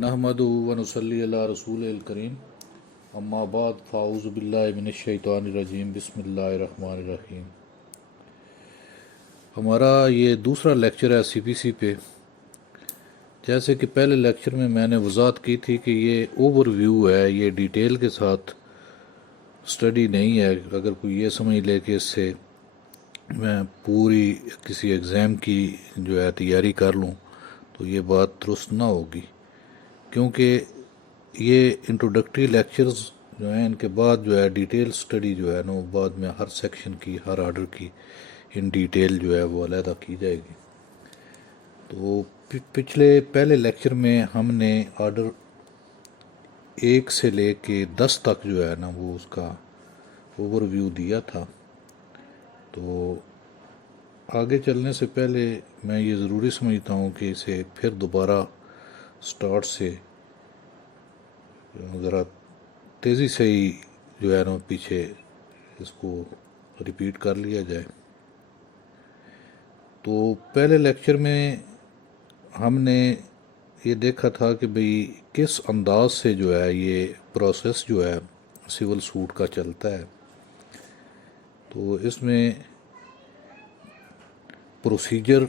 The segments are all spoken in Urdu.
نحمدہ و نصلی علی رسول الکریم اما بعد فاعوذ باللہ من الشیطان الرجیم بسم اللہ الرحمن الرحیم۔ ہمارا یہ دوسرا لیکچر ہے سی پی سی پہ۔ جیسے کہ پہلے لیکچر میں نے وضاحت کی تھی کہ یہ اوور ویو ہے، یہ ڈیٹیل کے ساتھ اسٹڈی نہیں ہے۔ اگر کوئی یہ سمجھ لے کہ اس سے میں پوری کسی ایگزام کی جو ہے تیاری کر لوں تو یہ بات درست نہ ہوگی، کیونکہ یہ انٹروڈکٹری لیکچرز جو ہیں ان کے بعد جو ہے ڈیٹیل سٹڈی جو ہے نا وہ بعد میں ہر سیکشن کی، ہر آرڈر کی ان ڈیٹیل جو ہے وہ علیحدہ کی جائے گی۔ تو پہلے لیکچر میں ہم نے آرڈر 1 سے لے کے 10 تک جو ہے نا وہ اس کا اوور ویو دیا تھا۔ تو آگے چلنے سے پہلے میں یہ ضروری سمجھتا ہوں کہ اسے پھر دوبارہ سٹارٹ سے ذرا تیزی سے ہی جو ہے نا پیچھے اس کو ریپیٹ کر لیا جائے۔ تو پہلے لیکچر میں ہم نے یہ دیکھا تھا کہ بھئی کس انداز سے جو ہے یہ پروسیس جو ہے سول سوٹ کا چلتا ہے۔ تو اس میں پروسیجر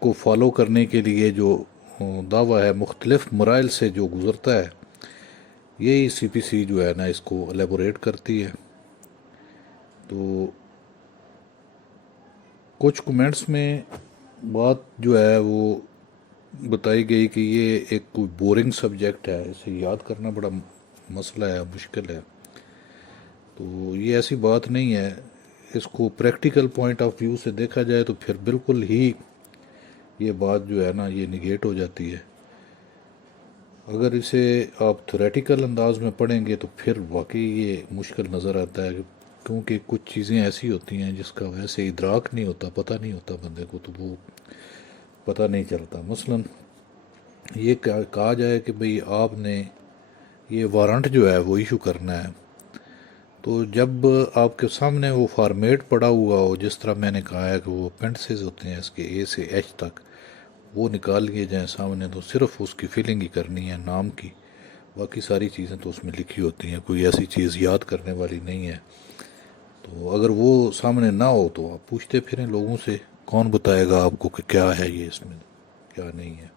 کو فالو کرنے کے لیے جو دعویٰ ہے مختلف مراحل سے جو گزرتا ہے، یہی سی پی سی جو ہے نا اس کو الیبوریٹ کرتی ہے۔ تو کچھ کمنٹس میں بات جو ہے وہ بتائی گئی کہ یہ ایک کوئی بورنگ سبجیکٹ ہے، اسے یاد کرنا بڑا مسئلہ ہے، مشکل ہے۔ تو یہ ایسی بات نہیں ہے، اس کو پریکٹیکل پوائنٹ آف ویو سے دیکھا جائے تو پھر بالکل ہی یہ بات جو ہے نا یہ نگیٹ ہو جاتی ہے۔ اگر اسے آپ تھیوریٹیکل انداز میں پڑھیں گے تو پھر واقعی یہ مشکل نظر آتا ہے، کیونکہ کچھ چیزیں ایسی ہوتی ہیں جس کا ویسے ادراک نہیں ہوتا، پتہ نہیں ہوتا بندے کو، تو وہ پتہ نہیں چلتا۔ مثلاً یہ کہا جائے کہ بھئی آپ نے یہ وارنٹ جو ہے وہ ایشو کرنا ہے، تو جب آپ کے سامنے وہ فارمیٹ پڑا ہوا ہو، جس طرح میں نے کہا ہے کہ وہ اپینڈسز ہوتے ہیں اس کے اے سے ایچ تک، وہ نکال لیے جائیں سامنے، تو صرف اس کی فلنگ ہی کرنی ہے نام کی، باقی ساری چیزیں تو اس میں لکھی ہوتی ہیں، کوئی ایسی چیز یاد کرنے والی نہیں ہے۔ تو اگر وہ سامنے نہ ہو تو آپ پوچھتے پھریں لوگوں سے، کون بتائے گا آپ کو کہ کیا ہے یہ اس میں کیا نہیں ہے۔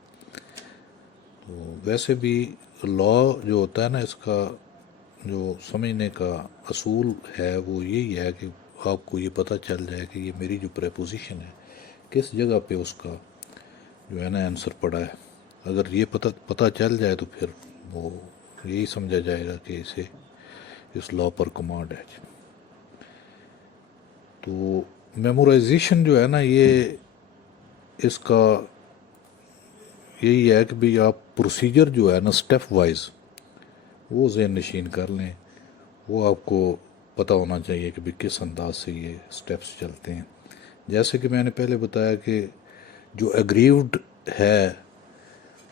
تو ویسے بھی لا جو ہوتا ہے نا اس کا جو سمجھنے کا اصول ہے وہ یہی ہے کہ آپ کو یہ پتہ چل جائے کہ یہ میری جو پریپوزیشن ہے کس جگہ پہ اس کا جو ہے نا آنسر پڑا ہے۔ اگر یہ پتہ چل جائے تو پھر وہ یہی سمجھا جائے گا کہ اسے اس لا پر کمانڈ ہے۔ تو میمورائزیشن جو ہے نا یہ اس کا یہی ہے کہ بھئی آپ پروسیجر جو ہے نا سٹیپ وائز وہ ذہن نشین کر لیں، وہ آپ کو پتہ ہونا چاہیے کہ بھئی کس انداز سے یہ سٹیپس چلتے ہیں۔ جیسے کہ میں نے پہلے بتایا کہ جو اگریوڈ ہے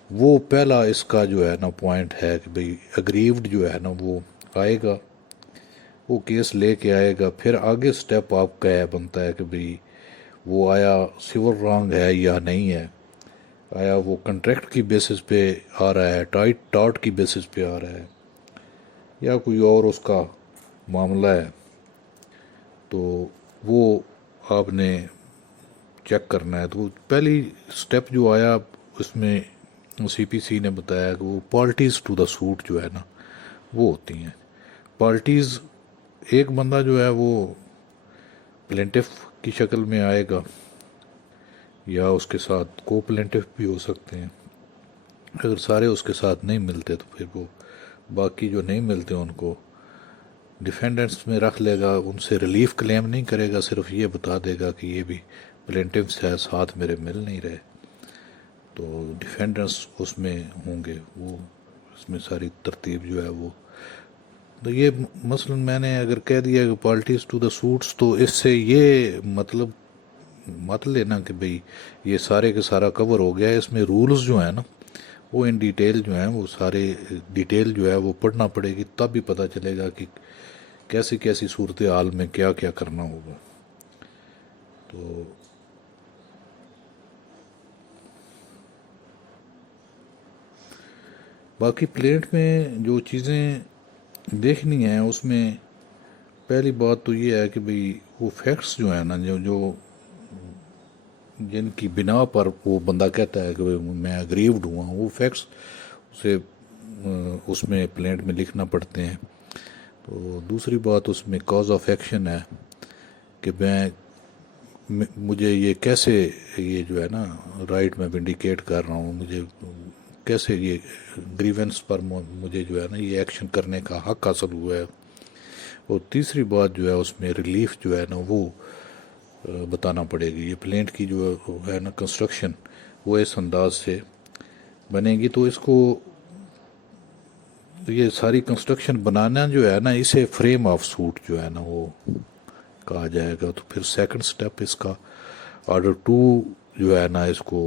وہ پہلا اس کا جو ہے نا پوائنٹ ہے کہ بھئی اگریوڈ جو ہے نا وہ آئے گا، وہ کیس لے کے آئے گا، پھر آگے سٹیپ آپ کا بنتا ہے کہ بھئی وہ آیا سیور رانگ ہے یا نہیں ہے، آیا وہ کنٹریکٹ کی بیسس پہ آ رہا ہے، ٹاٹ کی بیسس پہ آ رہا ہے، یا کوئی اور اس کا معاملہ ہے۔ تو وہ آپ نے چیک کرنا ہے۔ تو پہلی سٹیپ جو آیا اس میں سی پی سی نے بتایا کہ وہ پارٹیز ٹو دا سوٹ جو ہے نا وہ ہوتی ہیں۔ پارٹیز ایک بندہ جو ہے وہ پلینٹف کی شکل میں آئے گا، یا اس کے ساتھ کو پلینٹف بھی ہو سکتے ہیں۔ اگر سارے اس کے ساتھ نہیں ملتے تو پھر وہ باقی جو نہیں ملتے ان کو ڈیفینڈنٹس میں رکھ لے گا، ان سے ریلیف کلیم نہیں کرے گا، صرف یہ بتا دے گا کہ یہ بھی پلینٹفس ہے، ساتھ میرے مل نہیں رہے، تو ڈیفینڈنٹس اس میں ہوں گے، وہ اس میں ساری ترتیب جو ہے وہ۔ تو یہ مثلا میں نے اگر کہہ دیا کہ پارٹیز ٹو دا سوٹس، تو اس سے یہ مطلب مت لینا کہ بھئی یہ سارے کے سارا کور ہو گیا ہے۔ اس میں رولز جو ہیں نا وہ ان ڈیٹیل جو ہیں وہ سارے ڈیٹیل جو ہے وہ پڑھنا پڑے گی، تب بھی پتہ چلے گا کہ کیسی کیسی صورتحال میں کیا کیا کرنا ہوگا۔ تو باقی پلینٹ میں جو چیزیں دیکھنی ہیں اس میں پہلی بات تو یہ ہے کہ بھئی وہ فیکٹس جو ہیں نا جو جن کی بنا پر وہ بندہ کہتا ہے کہ میں اگریوڈ ہوا ہوں، وہ فیکٹس اسے اس میں پلینٹ میں لکھنا پڑتے ہیں. تو دوسری بات اس میں کاز آف ایکشن ہے کہ مجھے یہ کیسے یہ جو ہے نا رائٹ میں ونڈیکیٹ کر رہا ہوں، مجھے کیسے یہ گریونس پر مجھے جو ہے نا یہ ایکشن کرنے کا حق حاصل ہوا ہے. اور تیسری بات جو ہے اس میں ریلیف جو ہے نا وہ بتانا پڑے گی. یہ پلینٹ کی جو ہے نا کنسٹرکشن وہ اس انداز سے بنے گی. تو اس کو یہ ساری کنسٹرکشن بنانا جو ہے نا اسے فریم آف سوٹ جو ہے نا وہ کہا جائے گا. تو پھر سیکنڈ سٹیپ اس کا آرڈر 2 جو ہے نا اس کو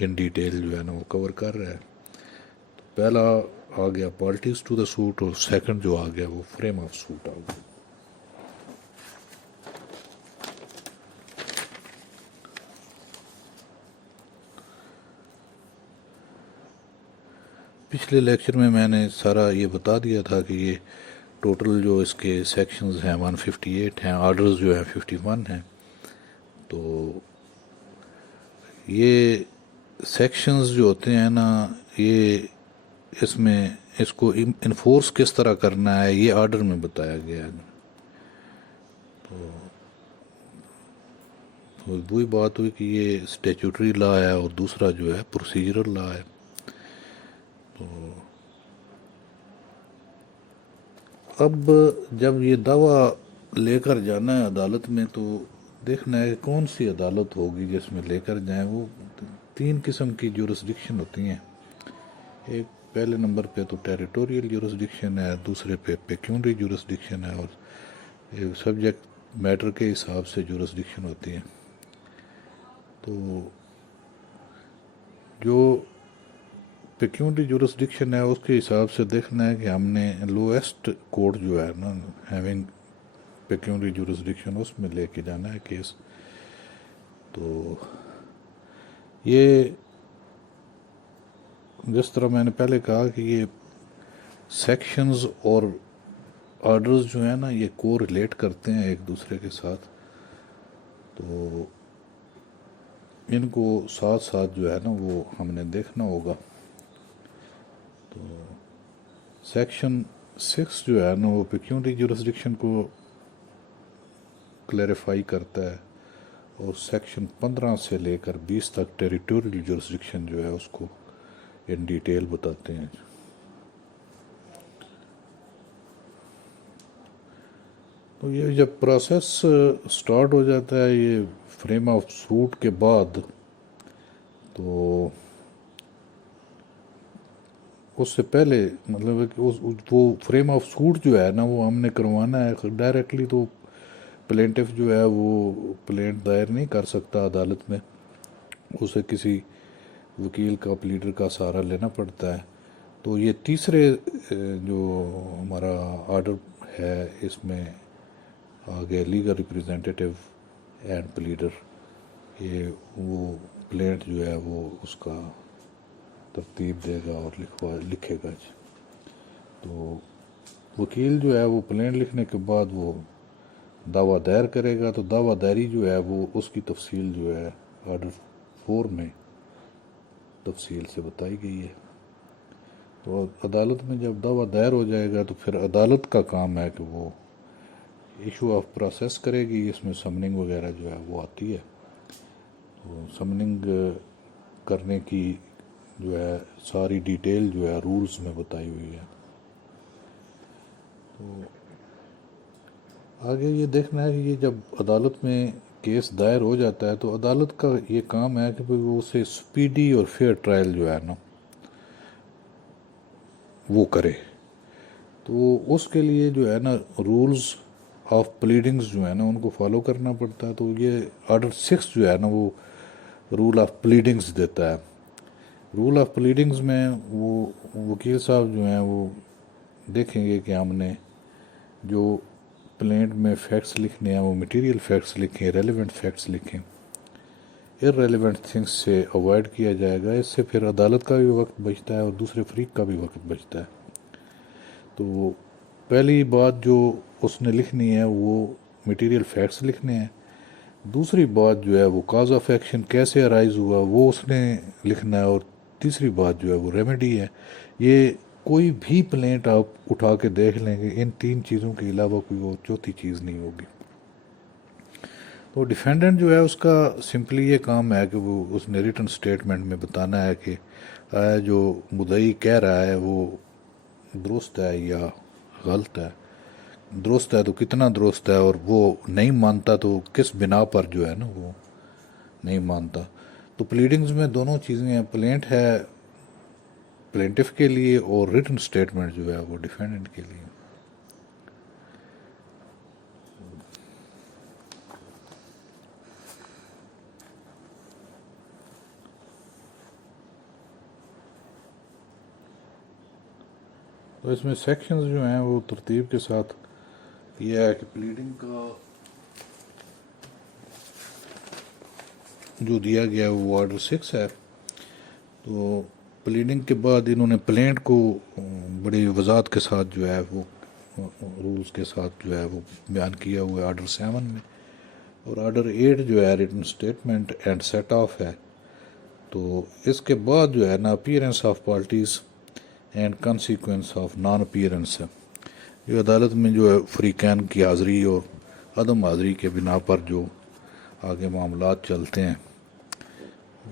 ان ڈیٹیل جو ہے نا وہ کور کر رہا ہے. تو پہلا آ گیا پارٹیز ٹو دا سوٹ اور سیکنڈ جو آ گیا وہ فریم آف سوٹ آ گیا. پچھلے لیکچر میں نے سارا یہ بتا دیا تھا کہ یہ ٹوٹل جو اس کے سیکشنز ہیں 158 ہیں، آرڈرز جو ہیں 51 ہیں. تو یہ سیکشنز جو ہوتے ہیں نا یہ اس میں اس کو انفورس کس طرح کرنا ہے یہ آرڈر میں بتایا گیا ہے. تو وہی بات ہوئی کہ یہ اسٹیچوٹری لا ہے اور دوسرا جو ہے پروسیجرل لا ہے. تو اب جب یہ دعویٰ لے کر جانا ہے عدالت میں تو دیکھنا ہے کہ کون سی عدالت ہوگی جس میں لے کر جائیں. وہ 3 قسم کی جورسڈکشن ہوتی ہیں. ایک پہلے نمبر پہ تو ٹیریٹوریل جورسڈکشن ہے، دوسرے پہ پیکیونری جورسڈکشن ہے، اور سبجیکٹ میٹر کے حساب سے جورسڈکشن ہوتی ہے. تو جو پیکیونری جورسڈکشن ہے اس کے حساب سے دیکھنا ہے کہ ہم نے لویسٹ کورٹ جو ہے نا ہیونگ پیکیونری جورسڈکشن اس میں لے کے جانا ہے کیس. تو یہ جس طرح میں نے پہلے کہا کہ یہ سیکشنز اور آرڈرز جو ہیں نا یہ کو ریلیٹ کرتے ہیں ایک دوسرے کے ساتھ. تو ان کو ساتھ ساتھ جو ہے نا وہ ہم نے دیکھنا ہوگا. تو سیکشن 6 جو ہے نا وہ پیکیونری جورسڈکشن کو کلیریفائی کرتا ہے، اور سیکشن 15 سے لے کر 20 تک ٹیریٹوریل جورسڈکشن جو ہے اس کو ان ڈیٹیل بتاتے ہیں. تو یہ جب پروسیس سٹارٹ ہو جاتا ہے یہ فریم آف سوٹ کے بعد، تو اس سے پہلے مطلب ہے کہ وہ فریم آف سوٹ جو ہے نا وہ ہم نے کروانا ہے ڈائریکٹلی. تو پلینٹف جو ہے وہ پلینٹ دائر نہیں کر سکتا عدالت میں، اسے کسی وکیل کا پلیڈر کا سہارا لینا پڑتا ہے. تو یہ تیسرے جو ہمارا آرڈر ہے اس میں آگے لیگل ریپریزنٹیٹیو اینڈ پلیڈر، یہ وہ پلینٹ جو ہے وہ اس کا ترتیب دے گا اور لکھے گا. تو وکیل جو ہے وہ پلینٹ لکھنے کے بعد وہ دعویٰ دائر کرے گا. تو دعویٰ دائری جو ہے وہ اس کی تفصیل جو ہے آرڈر 4 میں تفصیل سے بتائی گئی ہے. تو عدالت میں جب دعویٰ دائر ہو جائے گا تو پھر عدالت کا کام ہے کہ وہ ایشو آف پروسیس کرے گی. اس میں سمننگ وغیرہ جو ہے وہ آتی ہے. تو سمننگ کرنے کی جو ہے ساری ڈیٹیل جو ہے رولز میں بتائی ہوئی ہے. تو آگے یہ دیکھنا ہے کہ یہ جب عدالت میں کیس دائر ہو جاتا ہے تو عدالت کا یہ کام ہے کہ وہ اسے سپیڈی اور فیئر ٹرائل جو ہے نا وہ کرے. تو اس کے لیے جو ہے نا رولز آف پلیڈنگز جو ہے نا ان کو فالو کرنا پڑتا ہے. تو یہ آرڈر 6 جو ہے نا وہ رول آف پلیڈنگز دیتا ہے. رول آف پلیڈنگز میں وہ وکیل صاحب جو ہیں وہ دیکھیں گے کہ ہم نے جو پلینٹ میں فیکٹس لکھنے ہیں وہ مٹیریل فیکٹس لکھیں، ریلیونٹ فیکٹس لکھیں. ارریلیونٹ تھنگس سے اوائڈ کیا جائے گا. اس سے پھر عدالت کا بھی وقت بچتا ہے اور دوسرے فریق کا بھی وقت بچتا ہے. تو پہلی بات جو اس نے لکھنی ہے وہ میٹیریل فیکٹس لکھنے ہیں. دوسری بات جو ہے وہ کاز آف ایکشن کیسے ارائز ہوا وہ اس نے لکھنا ہے. اور تیسری بات جو ہے وہ ریمیڈی ہے. یہ کوئی بھی پلینٹ آپ اٹھا کے دیکھ لیں گے ان تین چیزوں کے علاوہ کوئی اور چوتھی چیز نہیں ہوگی. تو ڈیفینڈنٹ جو ہے اس کا سمپلی یہ کام ہے کہ وہ اس نے ریٹن سٹیٹمنٹ میں بتانا ہے کہ جو مدعی کہہ رہا ہے وہ درست ہے یا غلط ہے. درست ہے تو کتنا درست ہے, اور وہ نہیں مانتا تو کس بنا پر جو ہے نا وہ نہیں مانتا. تو پلیڈنگز میں دونوں چیزیں ہیں. پلینٹ ہے پلینٹف کے لیے اور ریٹن سٹیٹمنٹ جو ہے وہ ڈیفینڈنٹ کے لیے. تو اس میں سیکشنز جو ہیں وہ ترتیب کے ساتھ یہ ہے کہ پلیڈنگ کا جو دیا گیا ہے وہ آرڈر 6 ہے. تو پلیڈنگ کے بعد انہوں نے پلینٹ کو بڑی وضاحت کے ساتھ جو ہے وہ رولز کے ساتھ جو ہے وہ بیان کیا ہوا ہے آرڈر 7 میں. اور آرڈر 8 جو ہے written statement and set off ہے. تو اس کے بعد جو ہے نا appearance of parties and consequence of non appearance ہے. جو عدالت میں جو ہے فریقین کی حاضری اور عدم حاضری کے بنا پر جو آگے معاملات چلتے ہیں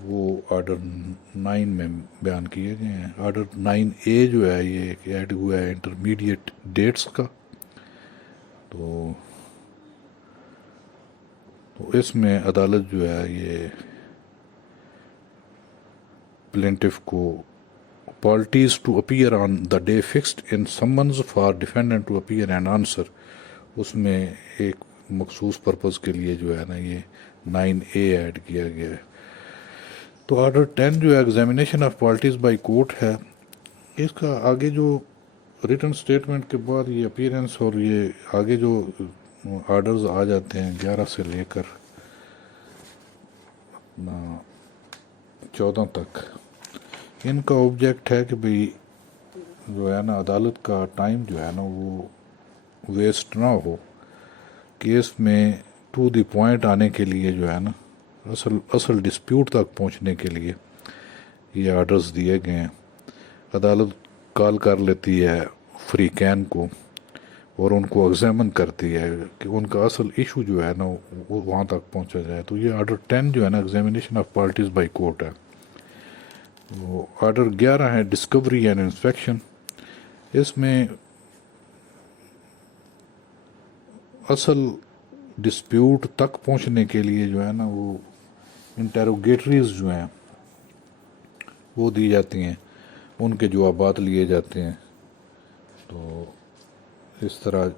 وہ آرڈر 9 میں بیان کیے گئے ہیں. آرڈر 9A جو ہے یہ ایڈ ہوا ہے انٹرمیڈیٹ ڈیٹس کا. تو اس میں عدالت جو ہے یہ پلینٹف کو parties to appear on the day fixed in summons for defendant to appear and answer, اس میں ایک مخصوص پرپز کے لیے جو ہے نا یہ 9A ایڈ کیا گیا ہے. تو آرڈر 10 جو ہے examination of parties by court ہے. اس کا آگے جو ریٹن سٹیٹمنٹ کے بعد یہ اپیئرنس اور یہ آگے جو آرڈرز آ جاتے ہیں 11 سے لے کر 14 تک, ان کا آبجیکٹ ہے کہ بھئی جو ہے نا عدالت کا ٹائم جو ہے نا وہ ویسٹ نہ ہو. کیس میں ٹو دی پوائنٹ آنے کے لیے جو ہے نا اصل ڈسپیوٹ تک پہنچنے کے لیے یہ آرڈرز دیے گئے ہیں. عدالت کال کر لیتی ہے فریقین کو اور ان کو ایگزامن کرتی ہے کہ ان کا اصل ایشو جو ہے نا وہ وہاں تک پہنچا جائے. تو یہ آرڈر 10 جو ہے نا examination of parties by court ہے. وہ آرڈر 11 ہے ڈسکوری اینڈ انسپیکشن. اس میں اصل ڈسپیوٹ تک پہنچنے کے لیے جو ہے نا وہ انٹیروگیٹریز جو ہیں وہ دی جاتی ہیں, ان کے جوابات لیے جاتے ہیں. تو اس طرح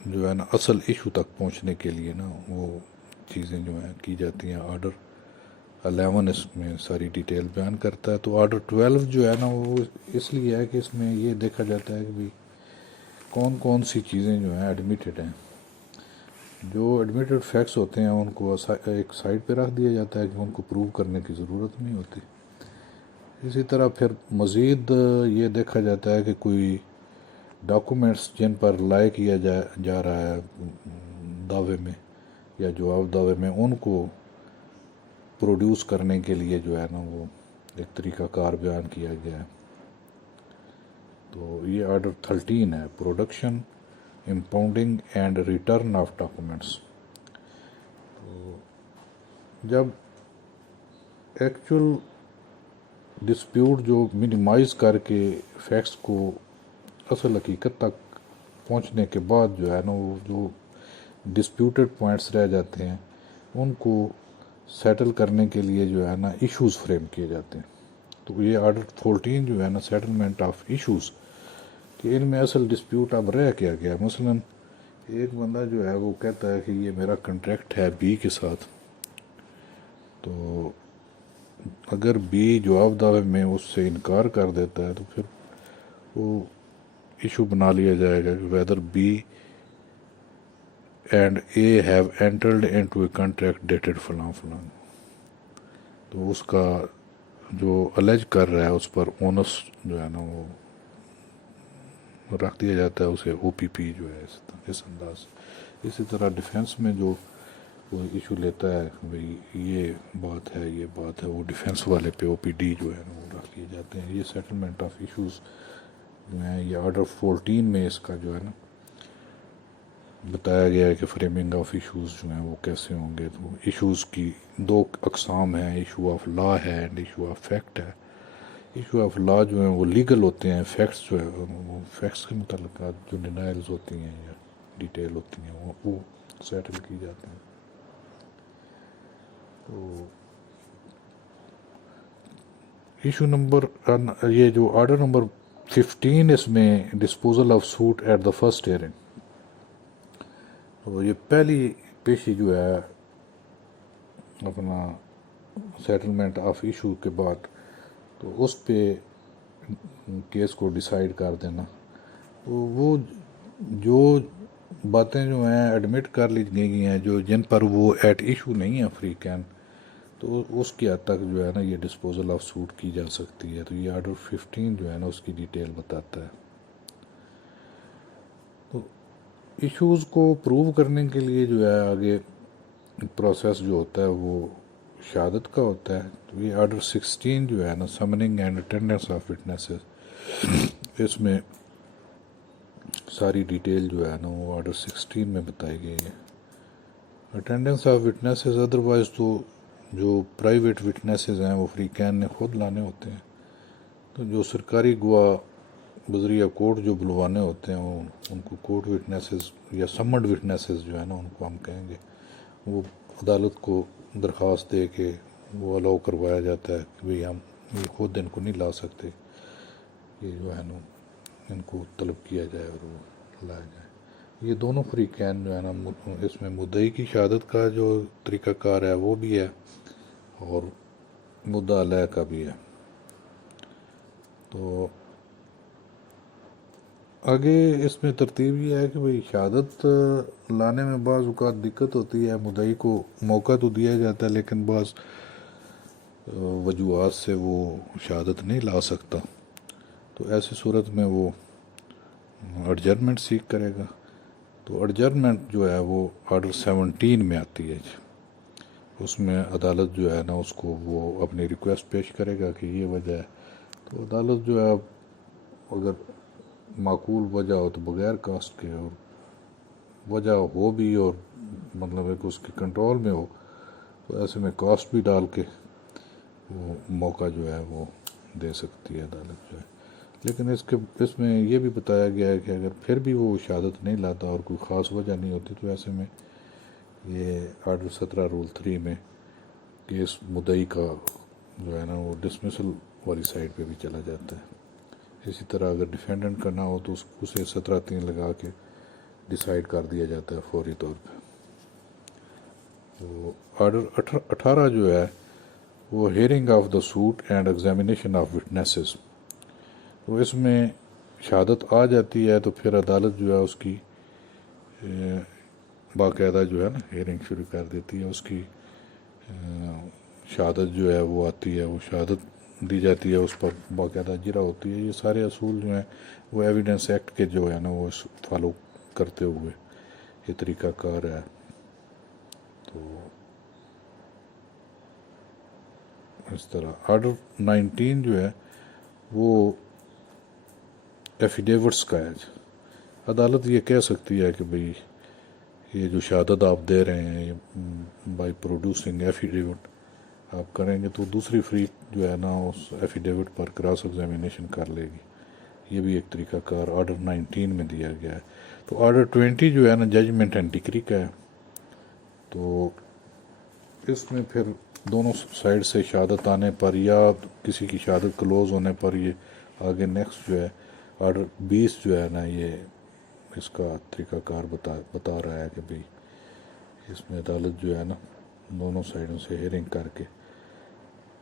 جو ہے نا اصل ایشو تک پہنچنے کے لیے نا وہ چیزیں جو ہیں کی جاتی ہیں. آرڈر 11 اس میں ساری ڈیٹیل بیان کرتا ہے. تو آرڈر 12 جو ہے نا وہ اس لیے ہے کہ اس میں یہ دیکھا جاتا ہے کہ بھی کون کون سی چیزیں جو ہیں ایڈمیٹڈ ہیں. جو ایڈمیٹڈ فیکٹس ہوتے ہیں ان کو ایک سائڈ پہ رکھ دیا جاتا ہے کہ ان کو پروو کرنے کی ضرورت نہیں ہوتی. اسی طرح پھر مزید یہ دیکھا جاتا ہے کہ کوئی ڈاکومنٹس جن پر لائے کیا جا رہا ہے دعوے میں یا جواب دعوے میں ان کو پروڈیوس کرنے کے لیے جو ہے نا وہ ایک طریقہ کار بیان کیا گیا ہے. تو یہ آرڈر 13 ہے production impounding and return of documents. تو جب ایکچول ڈسپیوٹ جو منیمائز کر کے فیکٹس کو اصل حقیقت تک پہنچنے کے بعد جو ہے نا وہ جو ڈسپیوٹڈ پوائنٹس رہ جاتے ہیں ان کو سیٹل کرنے کے لیے جو ہے نا ایشوز فریم کیے جاتے ہیں. تو یہ آرڈر 14 جو ہے نا سیٹلمنٹ آف ایشوز کہ ان میں اصل ڈسپیوٹ اب رہ کیا گیا. مثلا ایک بندہ جو ہے وہ کہتا ہے کہ یہ میرا کنٹریکٹ ہے بی کے ساتھ, تو اگر بی جواب دعوے میں اس سے انکار کر دیتا ہے تو پھر وہ ایشو بنا لیا جائے گا کہ whether B and A have entered into a contract dated فلاں فلاں. تو اس کا جو الیج کر رہا ہے اس پر اونس جو ہے نا وہ رکھ دیا جاتا ہے اسے او پی پی جو ہے اس انداز سے۔ اسی طرح ڈیفینس میں جو وہ ایشو لیتا ہے بھئی یہ بات ہے وہ ڈیفینس والے پہ او پی ڈی جو ہے وہ رکھ لیے جاتے ہیں۔ یہ سیٹلمنٹ آف ایشوز جو ہیں یہ آرڈر 14 میں اس کا جو ہے نا بتایا گیا ہے کہ فریمنگ آف ایشوز جو ہیں وہ کیسے ہوں گے۔ تو ایشوز کی دو اقسام ہیں، ایشو آف لا ہے اینڈ ایشو آف فیکٹ ہے۔ ایشو آف لا جو ہیں وہ لیگل ہوتے ہیں، فیکٹس جو ہے وہ فیکٹس کے متعلقات جو ڈینائلز ہوتی ہیں یا ڈیٹیل ہوتی ہیں وہ سیٹل کی جاتی ہیں۔ تو ایشو نمبر یہ جو آرڈر نمبر 15 اس میں disposal of suit at the first hearing, تو یہ پہلی پیشی جو ہے اپنا سیٹلمنٹ آف ایشو کے بعد، تو اس پہ کیس کو ڈیسائیڈ کر دینا۔ تو وہ جو باتیں جو ہیں ایڈمٹ کر لی گئی ہیں جن پر وہ ایٹ ایشو نہیں ہے فری کین، تو اس کی حد تک جو ہے نا یہ ڈسپوزل آف سوٹ کی جا سکتی ہے۔ تو یہ آرڈر 15 جو ہے نا اس کی ڈیٹیل بتاتا ہے۔ تو ایشوز کو پروو کرنے کے لیے جو ہے آگے پروسیس جو ہوتا ہے وہ شہادت کا ہوتا ہے۔ تو یہ آرڈر 16 جو ہے نا سمننگ اینڈ اٹینڈنس آف وٹنسز، اس میں ساری ڈیٹیل جو ہے نا وہ آرڈر 16 میں بتائی گئی ہے۔ اٹینڈنس آف وٹنسز ادروائز تو جو پرائیویٹ وٹنسز ہیں وہ فری کین نے خود لانے ہوتے ہیں۔ تو جو سرکاری گواہ بذریعہ کورٹ جو بلوانے ہوتے ہیں وہ ان کو کورٹ وٹنسز یا سمنڈ وٹنسز جو ہے نا ان کو ہم کہیں گے، وہ عدالت کو درخواست دے کے وہ الاؤ کروایا جاتا ہے کہ بھئی ہم یہ خود ان کو نہیں لا سکتے، یہ جو ہے نا ان کو طلب کیا جائے اور وہ لایا جائے۔ یہ دونوں فریقین جو ہے نا اس میں مدعی کی شہادت کا جو طریقہ کار ہے وہ بھی ہے اور مدعا علیہ کا بھی ہے۔ تو آگے اس میں ترتیب یہ ہے کہ بھئی شہادت لانے میں بعض اوقات دقت ہوتی ہے، مدعی کو موقع تو دیا جاتا ہے لیکن بعض وجوہات سے وہ شہادت نہیں لا سکتا، تو ایسی صورت میں وہ اڈجرمنٹ سیک کرے گا۔ تو اڈجرمنٹ جو ہے وہ آرڈر 17 میں آتی ہے۔ اس میں عدالت جو ہے نا اس کو وہ اپنی ریکویسٹ پیش کرے گا کہ یہ وجہ ہے، تو عدالت جو ہے اگر معقول وجہ ہو تو بغیر کاسٹ کے، اور وجہ ہو بھی اور مطلب ہے کہ اس کے کنٹرول میں ہو، تو ایسے میں کاسٹ بھی ڈال کے وہ موقع جو ہے وہ دے سکتی ہے عدالت جو ہے۔ لیکن اس میں یہ بھی بتایا گیا ہے کہ اگر پھر بھی وہ شہادت نہیں لاتا اور کوئی خاص وجہ نہیں ہوتی، تو ایسے میں یہ آرڈر 17 رول 3 میں کیس مدعی کا جو ہے نا وہ ڈسمسل والی سائڈ پہ بھی چلا جاتا ہے۔ اسی طرح اگر ڈیفینڈنٹ کا نہ ہو تو اسے 17(3) لگا کے ڈیسائیڈ کر دیا جاتا ہے فوری طور پہ۔ تو آرڈر 18 جو ہے وہ hearing of the suit and examination of witnesses, تو اس میں شہادت آ جاتی ہے تو پھر عدالت جو ہے اس کی باقاعدہ جو ہے نا ہیئرنگ شروع کر دیتی ہے۔ اس کی شہادت جو ہے وہ آتی ہے، وہ شہادت دی جاتی ہے، اس پر باقاعدہ اجرا ہوتی ہے۔ یہ سارے اصول جو ہیں وہ ایویڈنس ایکٹ کے جو ہے نا وہ فالو کرتے ہوئے یہ طریقہ کار ہے۔ تو اس طرح آرڈر 19 جو ہے وہ ایفیڈیوٹس کا ہے۔ عدالت یہ کہہ سکتی ہے کہ بھئی یہ جو شہادت آپ دے رہے ہیں بائی پروڈیوسنگ ایفیڈیوٹ آپ کریں گے، تو دوسری فریق جو ہے نا اس ایفیڈیوٹ پر کراس ایگزامینیشن کر لے گی۔ یہ بھی ایک طریقہ کار آرڈر 19 میں دیا گیا ہے۔ تو آرڈر 20 جو ہے نا ججمنٹ اینڈ ڈکری کا ہے۔ تو اس میں پھر دونوں سائڈ سے شہادت آنے پر یا کسی کی شہادت کلوز ہونے پر یہ آگے نیکسٹ جو ہے آرڈر 20 جو ہے نا یہ اس کا طریقہ کار بتا رہا ہے کہ بھئی اس میں عدالت جو ہے نا دونوں سائڈوں سے ہیئرنگ کر کے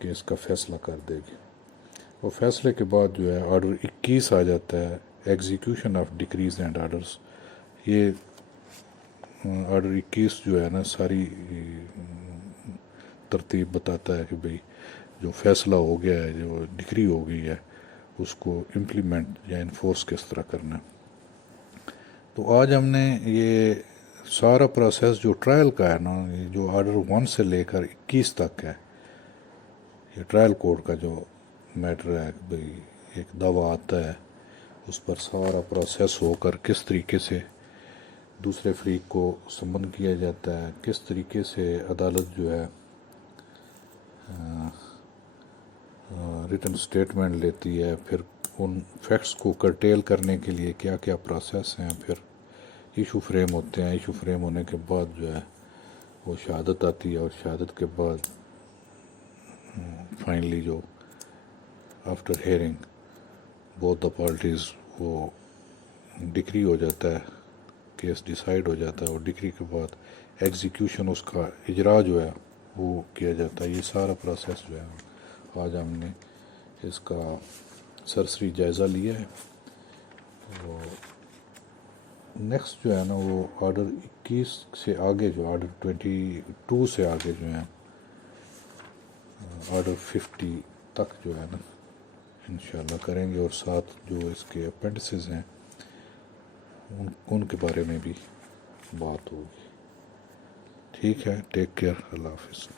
کیس کا فیصلہ کر دے گی۔ اور فیصلے کے بعد جو ہے آرڈر 21 آ جاتا ہے، execution of decrease and orders. یہ آرڈر 21 جو ہے نا ساری ترتیب بتاتا ہے کہ بھئی جو فیصلہ ہو گیا ہے، جو ڈگری ہو گئی ہے، اس کو امپلیمنٹ یا انفورس کس طرح کرنا ہے۔ تو آج ہم نے یہ سارا پروسیس جو ٹرائل کا ہے نا، یہ جو آرڈر 1 سے لے کر 21 تک ہے، یہ ٹرائل کورٹ کا جو میٹر ہے، بھئی ایک دعویٰ آتا ہے، اس پر سارا پروسیس ہو کر کس طریقے سے دوسرے فریق کو سمن کیا جاتا ہے، کس طریقے سے عدالت جو ہے ریٹن سٹیٹمنٹ لیتی ہے، پھر ان فیکٹس کو کرٹیل کرنے کے لیے کیا کیا پروسیس ہیں، پھر ایشو فریم ہوتے ہیں، ایشو فریم ہونے کے بعد جو ہے وہ شہادت آتی ہے، اور شہادت کے بعد فائنلی جو after hearing both the parties وہ ڈگری ہو جاتا ہے، کیس ڈیسائیڈ ہو جاتا ہے، اور ڈگری کے بعد ایگزیکیوشن، اس کا اجرا جو ہے وہ کیا جاتا ہے۔ یہ سارا پروسیس جو ہے آج ہم نے اس کا سرسری جائزہ لیا ہے۔ اور نیکسٹ جو ہے نا وہ آرڈر 21 سے آگے، جو آرڈر 22 سے آگے جو ہے آرڈر 50 تک جو ہے نا انشاءاللہ کریں گے، اور ساتھ جو اس کے اپینڈسز ہیں ان کے بارے میں بھی بات ہوگی۔ ٹھیک ہے، ٹیک کیئر، اللہ حافظ۔